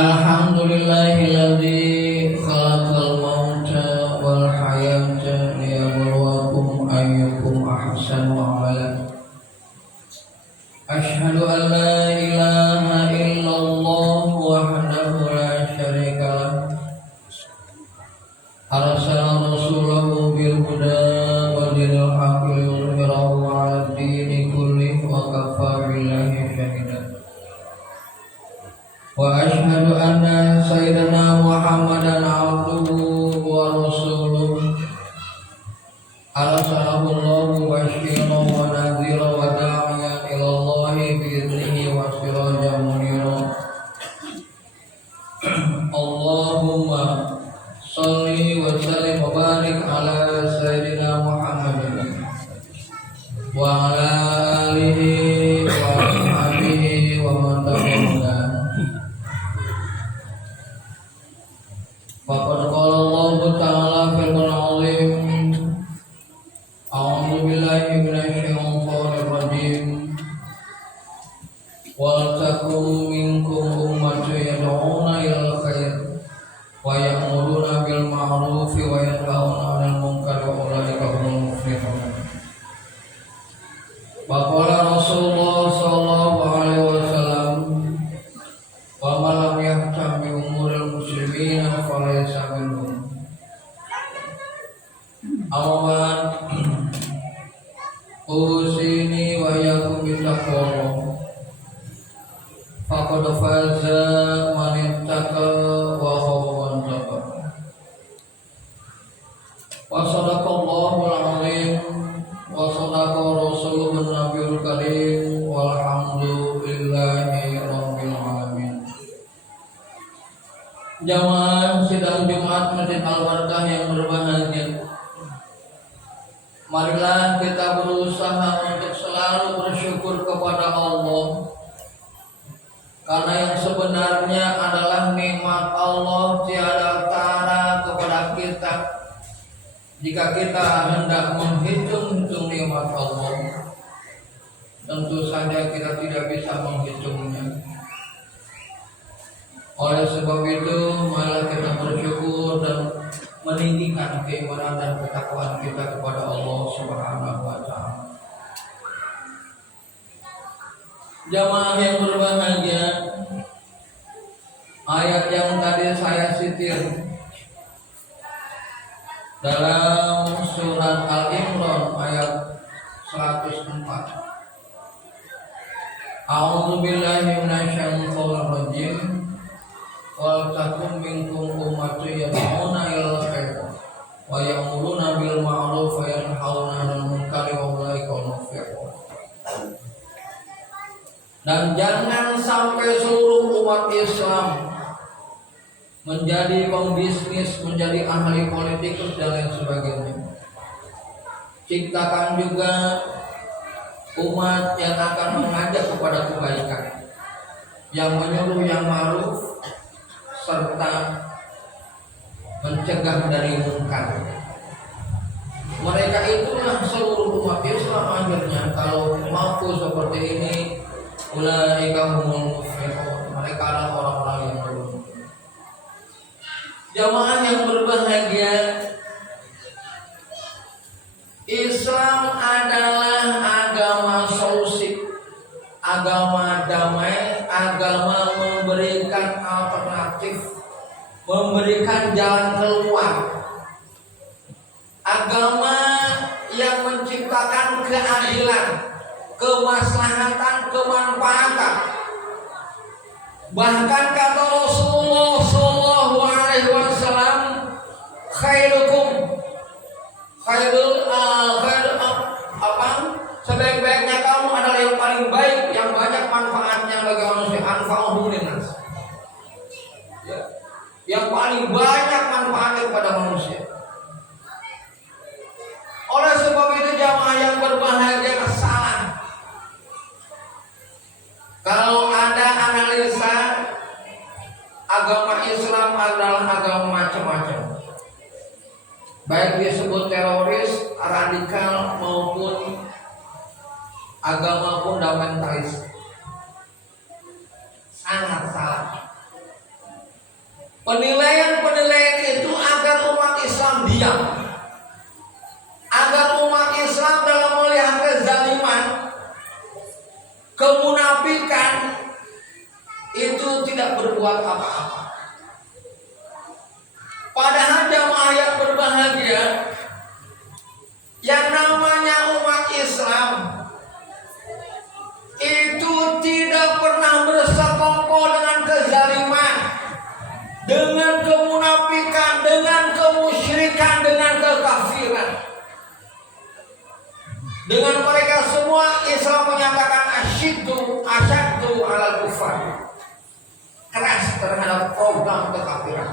Alhamdulillahilladzi khalaqal mauta wal hayata liyabluwakum ayyukum ahsanu amala. Asyhadu an la ilaha illallah wahdahu la syarika lah. Arsala rasulahu bil huda wa dinil haqqi liyudhhirahu 'alad dini kullihi wa kafaa billahi shahida. Wa asyhadu anna sayyidana Muhammadan abduhu wa rasuluh. Arsalahu Allahu basyiran wa nadhiran wa da'iyan ila Allahi bi'idhnihi wa sirajan munira. Allahumma shalli wa sallim wa barik ala sayyidina Muhammadin wa ala alihi wa ashabihi wa man tabi'ahum. Faqad qala Allahu ta'ala fil Qur'anil 'azim. A'udzu billahi minasy syaithanir rajim. Wal takum minkum ummatun yad'una ilal khair wa ya'muruna bil ma'ruf wa yanhauna 'anil munkar wa ulaika humul muflihun. Wa qala Rasulullah sallallahu alaihi wasallam, wa man lam yahtam bi umuril muslimin falaysa minhum. Awaman usini wa yakum bitaqwa faqad faza man ittaqa wa khawa taqa. Wa sadaqallahul azim wa sadaqa rasulun nabiyul karim walhamdulillahi rabbil alamin. Jamaah sidang Jumat Masjid Al-Barakah yang berbahagia, marilah kita berusaha untuk selalu bersyukur kepada Allah, karena yang sebenarnya adalah nikmat Allah tiada tara kepada kita. Jika kita hendak menghitung-hitung nikmat Allah, tentu saja kita tidak bisa menghitungnya. Oleh sebab itu, marilah kita bersyukur dan meninggikan keimanan dan ketakwaan kita kepada Allah Subhanahu wa ta'ala. Jamaah yang berbahagia, ayat yang tadi saya sitir dalam surat Al-Imran ayat 104. A'udzu billahi minasyaitonir rajim. Wal takum minkum ummatun yad'una ilal khair wa ya'muruna bil ma'ruf wa yanhauna 'anil munkari wa ulaika humul muflihun. Dan jangan sampai seluruh umat Islam menjadi pembisnis, menjadi ahli politik dan lain sebagainya. Ciptakan juga umat yang akan mengajak kepada kebaikan, yang menyuruh yang ma'ruf serta mencegah dari munkar. Mereka itulah seluruh umat Islam akhirnya kalau mampu seperti ini. Ulaika humul muflihun, mereka adalah orang-orang yang beruntung. Jamaah yang berbahagia, Islam adalah agama solusi, agama damai, agama memberikan alternatif, memberikan jalan keluar, agama yang menciptakan keadilan, kemaslahatan, kemanfaatan. Bahkan kata Rasulullah sallallahu alaihi wasallam, sebaik-baiknya kamu adalah yang paling baik, yang banyak manfaatnya bagi manusia. Anfa'uhum linnas, ya, yang paling banyak manfaatnya kepada manusia. Oleh sebab itu jamaah yang berbahagia, salah kalau ada analisa agama Islam adalah agama macam-macam, baik disebut teroris, radikal maupun agama fundamentalis. Sangat salah. Penilaian-penilaian itu agar umat Islam diam, agar umat Islam dalam melihat kezaliman, kemunafikan itu tidak berbuat apa-apa. Padahal jamaah yang berbahagia, yang namanya umat Islam itu tidak pernah bersekongkol dengan kezaliman, dengan kemunafikan, dengan kemusyrikan, dengan kekafiran. Dengan mereka semua Islam menyatakan asyiddu alal kufar, keras terhadap program kekafiran.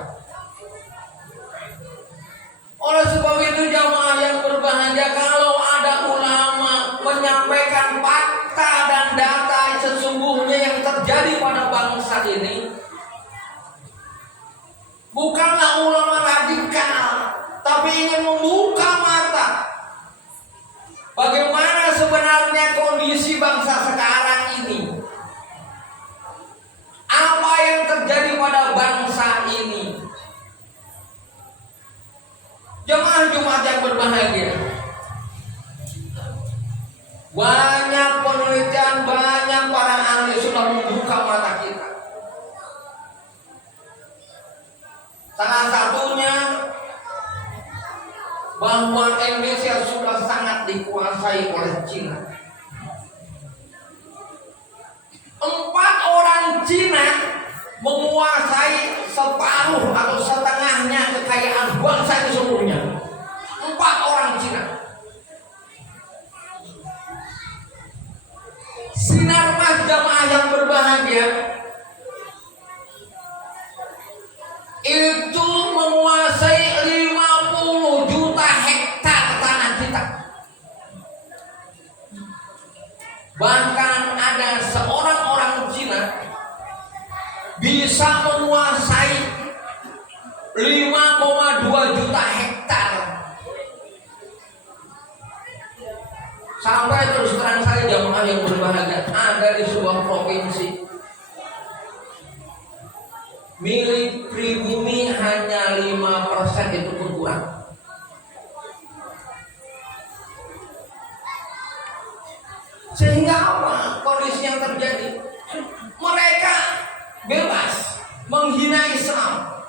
Oleh sebab itu jamaah yang berbahagia, kalau ada ulama menyampaikan fakta dan data sesungguhnya yang terjadi pada bangsa ini, bukanlah ulama radikal, tapi ingin membuka mata bagaimana sebenarnya kondisi bangsa sekarang ini, apa yang terjadi pada bangsa ini. Jemaah Jumat yang berbahagia, banyak penelitian, banyak para ahli sudah membuka mata kita. Salah satunya bahwa Indonesia sudah sangat dikuasai oleh Cina. 4 orang Cina menguasai separuh atau setengahnya kekayaan bangsa itu seluruhnya. 4 orang Cina. Sinar mas jamaah yang berbahagia itu menguasai 50 juta hektar tanah kita. Bahkan ada seorang orang Cina bisa menguasai 5,2 juta hektar. Sampai terus terang saya jamaah yang berbahagia, ada di sebuah provinsi milik pribumi hanya 5%, itu pun kurang. Sehingga apa kondisi yang terjadi? Mereka bebas menghina Islam,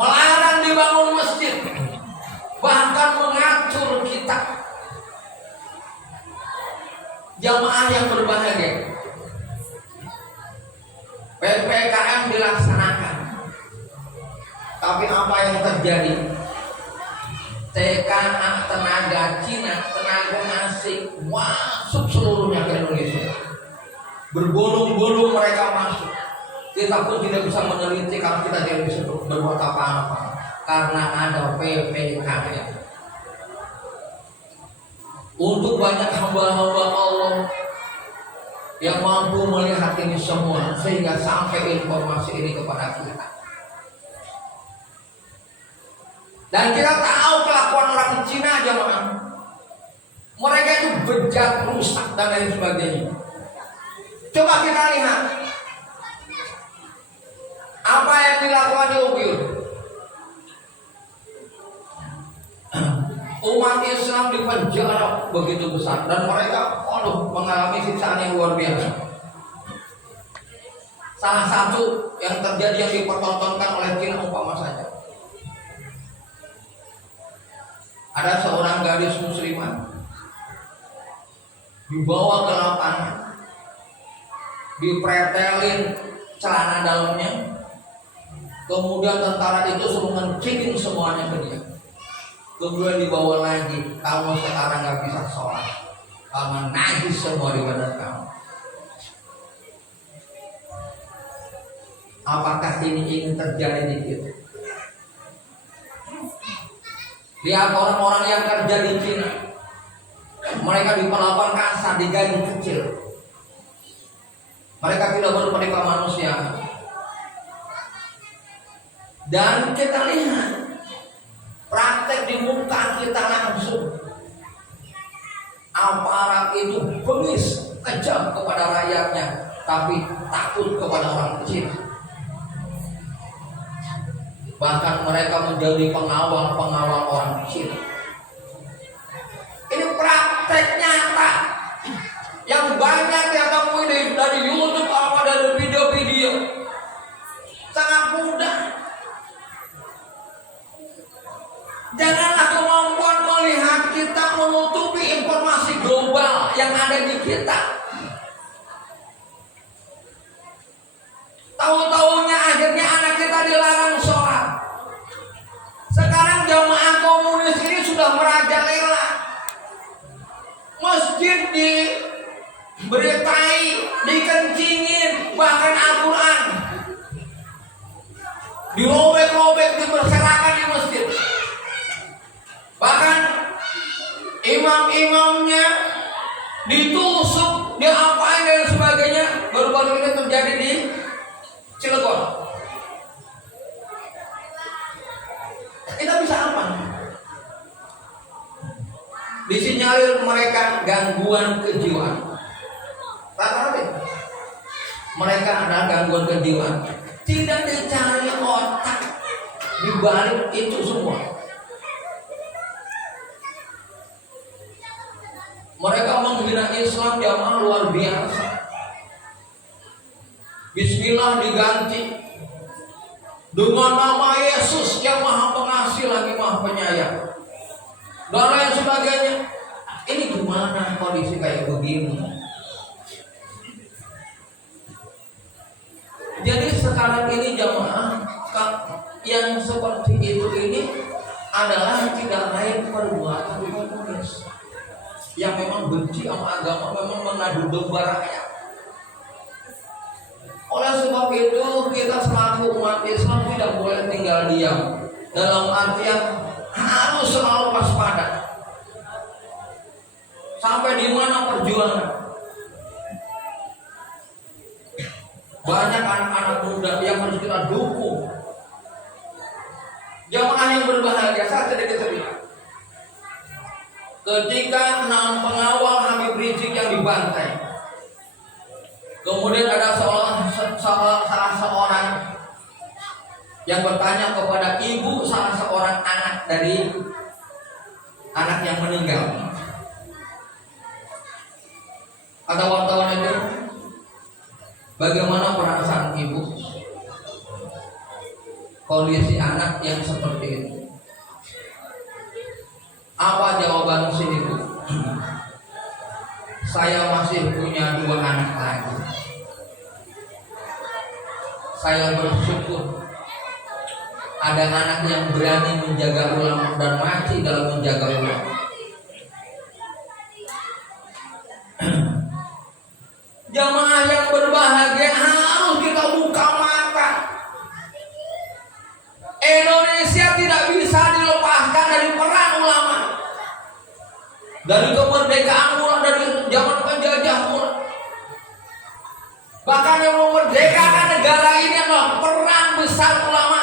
melarang dibangun masjid, bahkan mengatur kita. Jamaah yang berbahagia, PPKM dilaksanakan, tapi apa yang terjadi? TKA, tenaga Cina, tenaga asing masuk seluruhnya ke Indonesia. Berbondong-bondong mereka masuk. Kita pun tidak bisa meneliti kalau kita tidak bisa berbuat apa-apa, karena ada PPKM. Untuk banyak hamba-hamba Allah yang mampu melihat ini semua, sehingga sampai informasi ini kepada kita. Dan kita tahu kelakuan orang Cina jemaah. Mereka itu bejat, rusak dan lain sebagainya. Coba kita lihat apa yang dilakukan di Ubud. Umat Islam di penjara begitu besar dan mereka mengalami siksaan yang luar biasa. Salah satu yang terjadi yang dipertontonkan oleh Cina umpama saja, ada seorang gadis muslimah dibawa ke lapangan, dipretelin celana dalamnya, kemudian tentara itu suruh ngencikin semuanya ke dia. Kemudian dibawa lagi, kamu sekarang gak bisa sholat, kamu najis semua di badan kamu. Apakah ini terjadi di kita? Lihat orang-orang yang kerja di Cina, mereka diperlakukan kasar, digaji kecil. Mereka tidak berperiksa manusia. Dan kita lihat praktek di muka kita langsung. Aparat itu bengis, kejam kepada rakyatnya, tapi takut kepada orang kecil. Bahkan mereka menjadi pengawal-pengawal orang kecil. Ini praktek nyata yang banyak yang kamu ini dari YouTube apa dari video-video. Sangat mudah. Janganlah kemampuan melihat kita menutupi informasi global yang ada di kita. Tahu-tahunya akhirnya anak kita dilarang sholat. Sekarang jamaah komunis ini sudah merajalela. Masjid diberitai, dikencingin, bahkan Al-Quran dirobek-robek, diberserakan di masjid. Bahkan imam-imamnya ditusuk, diapain dan sebagainya. Baru-baru ini terjadi di Cilegon. Kita bisa apa? Disinyalir mereka gangguan kejiwaan. Rata-rata mereka ada gangguan kejiwaan. Tidak dicari otak di balik itu semua. Mereka menghina Islam jamaah luar biasa. Bismillah diganti dengan nama Yesus yang Maha Pengasih lagi Maha Penyayang dan lain sebagainya. Ini gimana kondisi kayak begini? Jadi sekarang ini jamaah yang seperti itu ini adalah tidak lain perbuatan komunis yang memang benci sama agama, memang mengadu domba rakyat. Oleh sebab itu kita selaku umat Islam tidak boleh tinggal diam. Dalam artian harus selalu waspada. Sampai di mana perjuangan? Banyak anak-anak muda yang harus kita dukung. Jamaah yang berbahagia, saya sedikit cerita. Ketika 6 pengawal Habib Rizik yang dibantai, kemudian ada salah seorang yang bertanya kepada ibu salah seorang anak dari anak yang meninggal. Ada wartawan itu, bagaimana perasaan ibu kondisi anak yang seperti itu? Apa jawaban si ibu? Saya masih punya 2 anak lagi. Saya bersyukur ada anak yang berani menjaga ulama dan mati dalam menjaga ulama. Jamaah yang berbahagia harus kita buka mata. Indonesia tidak bisa dilepaskan dari peran ulama, dari kemerdekaan mulai dari zaman penjajah mulai. Bahkan yang memerdekakan negara ini adalah peran besar ulama.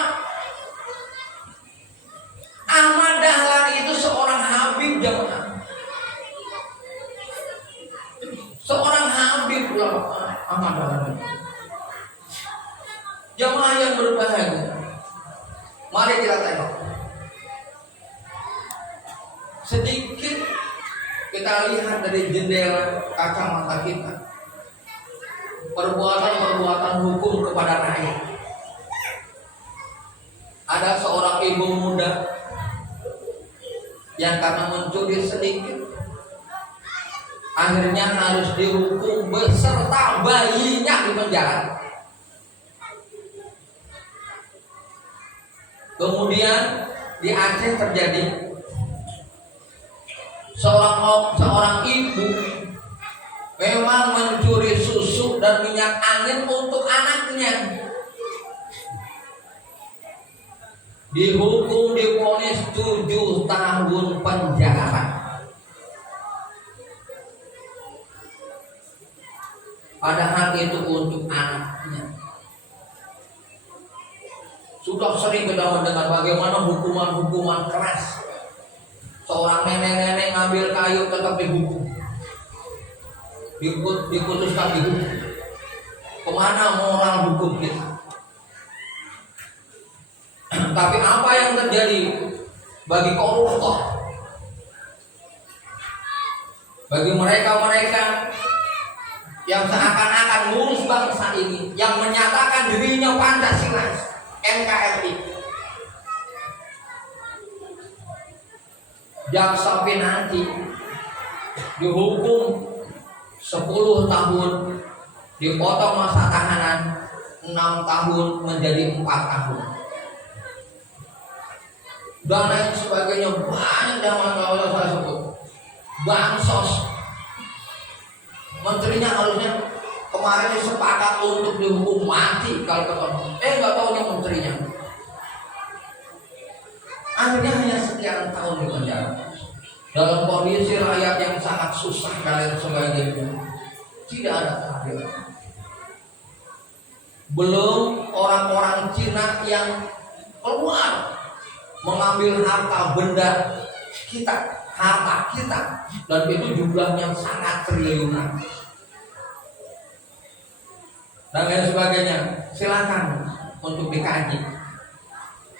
Ahmad Dahlan itu seorang habib jamaah. Seorang habib ulama Ahmad Dahlan. Jamaah yang berbahagia. Mari kita tengok. Sedikit kita lihat dari jendela kacamata kita. Perbuatan-perbuatan hukum kepada rakyat. Ada seorang ibu muda yang karena mencuri sedikit akhirnya harus dihukum beserta bayinya di penjara. Kemudian di Aceh terjadi seorang ibu memang mencuri susu dan minyak angin untuk anaknya. Dihukum, divonis 7 tahun penjara. Padahal itu untuk anaknya. Sudah sering kita mendengar bagaimana hukuman-hukuman keras. Seorang nenek-nenek ngambil kayu tetap dihukum. Diputuskan dihukum. Kemana moral hukum kita? Tetapi apa yang terjadi bagi koruptor, bagi mereka-mereka yang seakan-akan ngurus bangsa ini, yang menyatakan dirinya Pancasila, NKRI, jaksa pinangki dihukum 10 tahun, dipotong masa tahanan 6 tahun menjadi 4 tahun, dan lain sebagainya. Banyak yang kalau saya sebut bansos. Menterinya harusnya kemarin sepakat untuk dihukum mati kalau ketemu. Nggak tahunya menterinya akhirnya hanya sekian tahun di penjara dalam kondisi rakyat yang sangat susah dan lain sebagainya. Tidak ada keadilan. Belum orang-orang Cina yang keluar mengambil harta benda kita, harta kita, dan itu jumlahnya sangat triliunan dan lain sebagainya. Silakan untuk dikaji.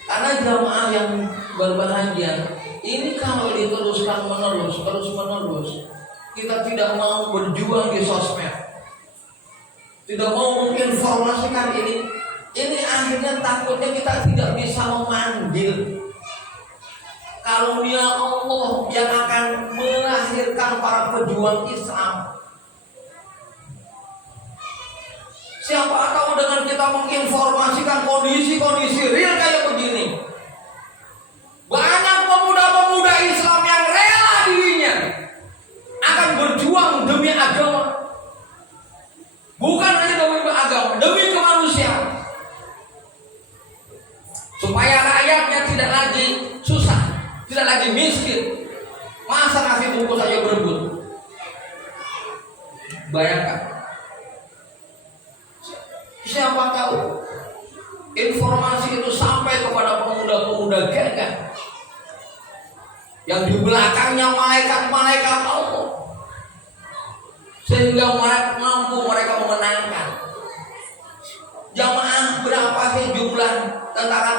Karena jamaah yang berbahagia ini kalau diteruskan terus menerus, kita tidak mau berjuang di sosmed, tidak mau menginformasikan ini akhirnya takutnya kita tidak bisa memanggil karunia Allah yang akan melahirkan para pejuang Islam. Siapa tahu dengan kita menginformasikan kondisi-kondisi real kayak begini, banyak pemuda-pemuda Islam yang rela dirinya akan berjuang demi agama. Bukan hanya demi agama, demi kemanusiaan, supaya rakyatnya tidak lagi susah, tidak lagi miskin. Masa nasi bungkus saja berebut. Bayangkan. Siapa tahu informasi itu sampai kepada pemuda-pemuda gagah yang di belakangnya malaikat-malaikat Allah, sehingga mereka mampu memenangkan. Jamaah berapa sih jumlah tentara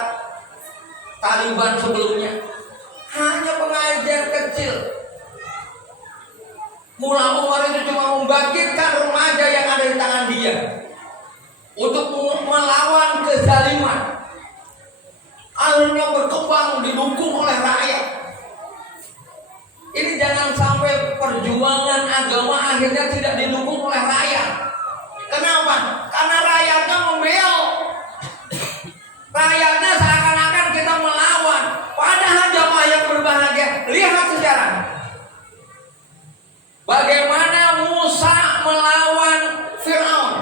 Taliban sebelumnya? Hanya pengajar kecil. Mula Umar itu cuma membangkitkan remaja yang ada di tangan dia untuk melawan kezaliman. Akhirnya berkembang, didukung oleh rakyat. Ini jangan sampai perjuangan agama akhirnya tidak didukung oleh rakyat. Kenapa? Karena rakyatnya membel. Rakyatnya seakan-akan kita melawan. Padahal jamaah yang berbahagia, lihat sejarah. Bagaimana Musa melawan Fir'aun.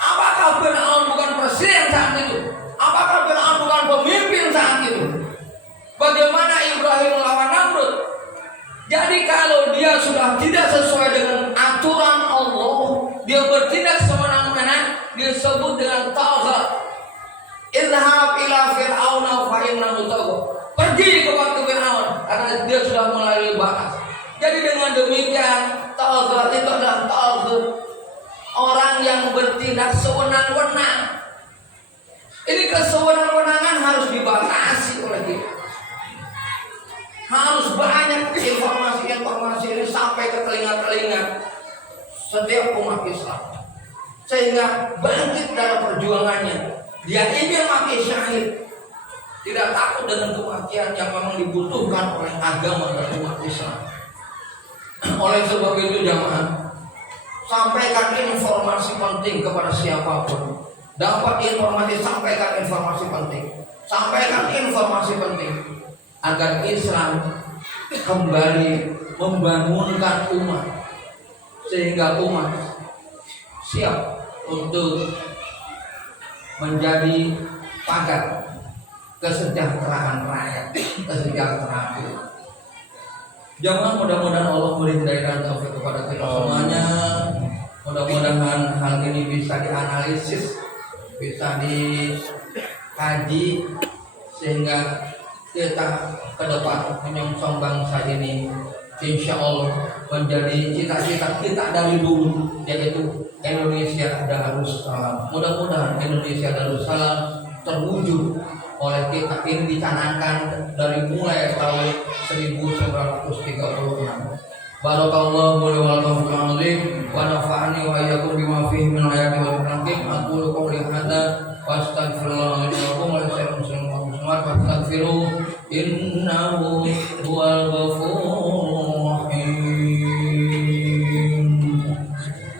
Apakah Fir'aun bukan presiden saat itu? Apakah Fir'aun bukan pemimpin saat itu? Bagaimana Ibrahim melawan Namrud? Jadi kalau dia sudah tidak sesuai dengan aturan Allah, dia bertindak semena-mena, disebut dengan tagha. Izhab ila fir'auna fa innahu tagha. Pergi kepada Fir'aun karena dia sudah melalui batas. Jadi dengan demikian tagha itu adalah tagha, orang yang bertindak sewenang-wenang. Ini kesewenang-wenangan harus dibatasi oleh kita. Harus banyak informasi-informasi ini sampai ke telinga-telinga setiap umat Islam, sehingga bangkit dalam perjuangannya. Dia ingin mati syahid, tidak takut dengan kematian yang memang dibutuhkan oleh agama dan umat Islam. Oleh sebab itu jamaah, sampaikan informasi penting kepada siapapun. Dapat informasi, sampaikan informasi penting. Sampaikan informasi penting agar Islam kembali membangunkan umat, sehingga umat siap untuk menjadi pagar kesejahteraan rakyat, kesejahteraan umat. Jangan, mudah-mudahan Allah beri hidayah dan taufik kepada kita semuanya. Mudah-mudahan hal ini bisa dianalisis, bisa dikaji, sehingga kita ke depan menyongsong bangsa ini insya Allah menjadi cita-cita kita dari dulu, yaitu Indonesia Darussalam. Mudah-mudahan Indonesia Darussalam terwujud oleh kita ini dicanangkan dari mulai tahun 1936. Barakallahu li wa lakum fil azim wa nafa'ani wa iyyakum bima fihi min ayati wal hakim. Aqulu qawli hadza wa astaghfirullah li wa lakum wa li sa'iril muslimin wal muslimat fastaghfiruhu innahu huwal ghafur